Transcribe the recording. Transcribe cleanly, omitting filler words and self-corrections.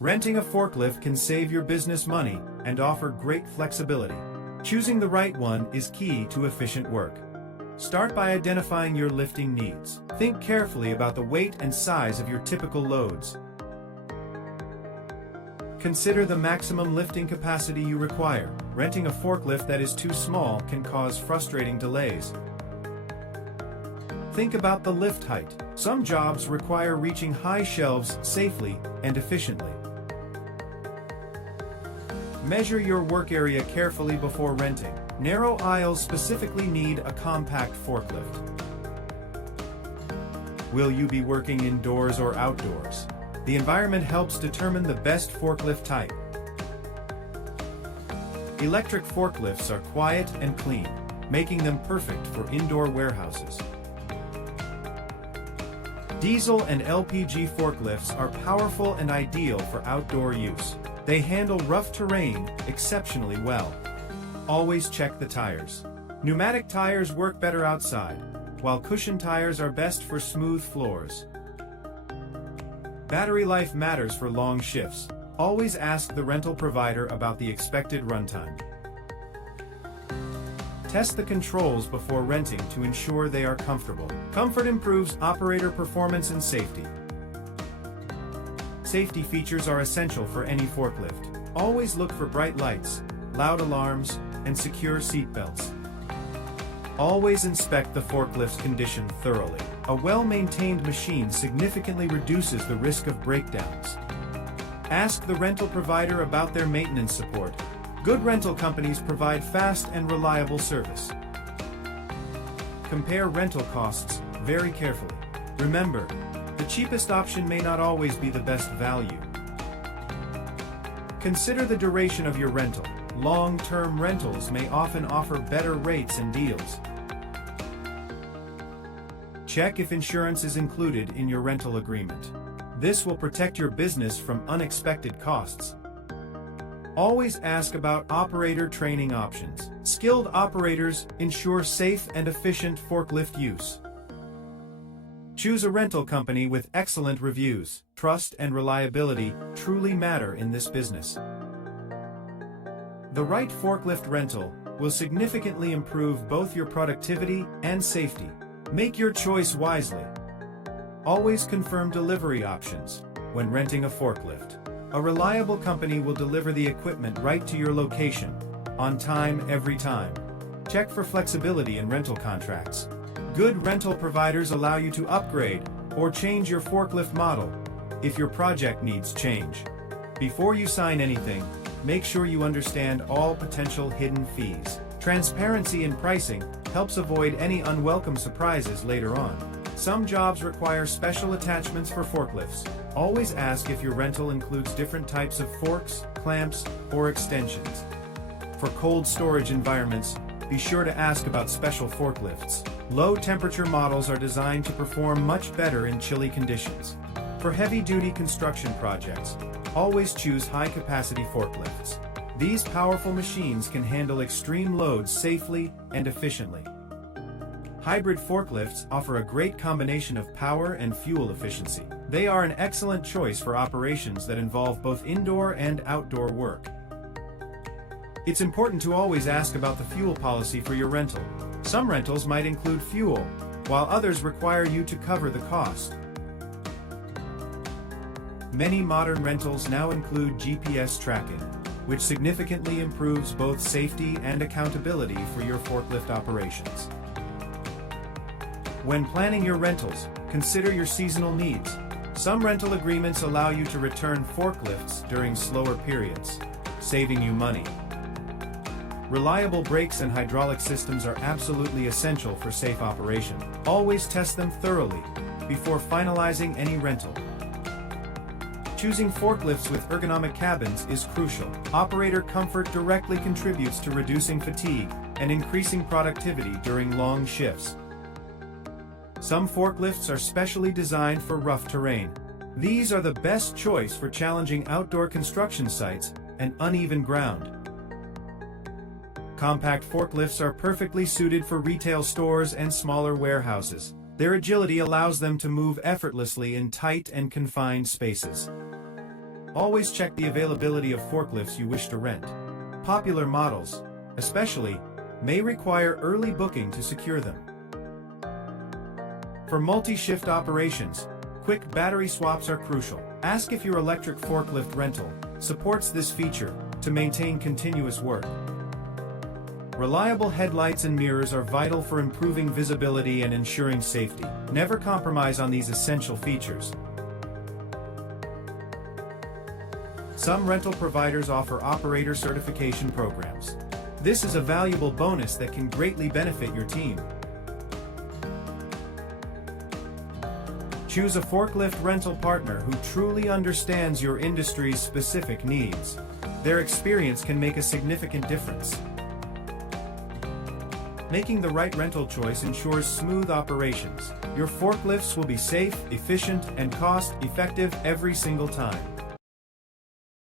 Renting a forklift can save your business money and offer great flexibility. Choosing the right one is key to efficient work. Start by identifying your lifting needs. Think carefully about the weight and size of your typical loads. Consider the maximum lifting capacity you require. Renting a forklift that is too small can cause frustrating delays. Think about the lift height. Some jobs require reaching high shelves safely and efficiently. Measure your work area carefully before renting. Narrow aisles specifically need a compact forklift. Will you be working indoors or outdoors? The environment helps determine the best forklift type. Electric forklifts are quiet and clean, making them perfect for indoor warehouses. Diesel and LPG forklifts are powerful and ideal for outdoor use. They handle rough terrain exceptionally well. Always check the tires. Pneumatic tires work better outside, while cushion tires are best for smooth floors. Battery life matters for long shifts. Always ask the rental provider about the expected runtime. Test the controls before renting to ensure they are comfortable. Comfort improves operator performance and safety. Safety features are essential for any forklift. Always look for bright lights, loud alarms, and secure seat belts. Always inspect the forklift's condition thoroughly. A well-maintained machine significantly reduces the risk of breakdowns. Ask the rental provider about their maintenance support. Good rental companies provide fast and reliable service. Compare rental costs very carefully. Remember, the cheapest option may not always be the best value. Consider the duration of your rental. Long-term rentals may often offer better rates and deals. Check if insurance is included in your rental agreement. This will protect your business from unexpected costs. Always ask about operator training options. Skilled operators ensure safe and efficient forklift use. Choose a rental company with excellent reviews. Trust and reliability truly matter in this business. The right forklift rental will significantly improve both your productivity and safety. Make your choice wisely. Always confirm delivery options when renting a forklift. A reliable company will deliver the equipment right to your location, on time every time. Check for flexibility in rental contracts. Good rental providers allow you to upgrade or change your forklift model if your project needs change. Before you sign anything, make sure you understand all potential hidden fees. Transparency in pricing helps avoid any unwelcome surprises later on. Some jobs require special attachments for forklifts. Always ask if your rental includes different types of forks, clamps, or extensions. For cold storage environments, be sure to ask about special forklifts. Low-temperature models are designed to perform much better in chilly conditions. For heavy-duty construction projects, always choose high-capacity forklifts. These powerful machines can handle extreme loads safely and efficiently. Hybrid forklifts offer a great combination of power and fuel efficiency. They are an excellent choice for operations that involve both indoor and outdoor work. It's important to always ask about the fuel policy for your rental. Some rentals might include fuel, while others require you to cover the cost. Many modern rentals now include GPS tracking, which significantly improves both safety and accountability for your forklift operations. When planning your rentals, consider your seasonal needs. Some rental agreements allow you to return forklifts during slower periods, saving you money. Reliable brakes and hydraulic systems are absolutely essential for safe operation. Always test them thoroughly before finalizing any rental. Choosing forklifts with ergonomic cabins is crucial. Operator comfort directly contributes to reducing fatigue and increasing productivity during long shifts. Some forklifts are specially designed for rough terrain. These are the best choice for challenging outdoor construction sites and uneven ground. Compact forklifts are perfectly suited for retail stores and smaller warehouses. Their agility allows them to move effortlessly in tight and confined spaces. Always check the availability of forklifts you wish to rent. Popular models, especially, may require early booking to secure them. For multi-shift operations, quick battery swaps are crucial. Ask if your electric forklift rental supports this feature to maintain continuous work. Reliable headlights and mirrors are vital for improving visibility and ensuring safety. Never compromise on these essential features. Some rental providers offer operator certification programs. This is a valuable bonus that can greatly benefit your team. Choose a forklift rental partner who truly understands your industry's specific needs. Their experience can make a significant difference. Making the right rental choice ensures smooth operations. Your forklifts will be safe, efficient, and cost-effective every single time.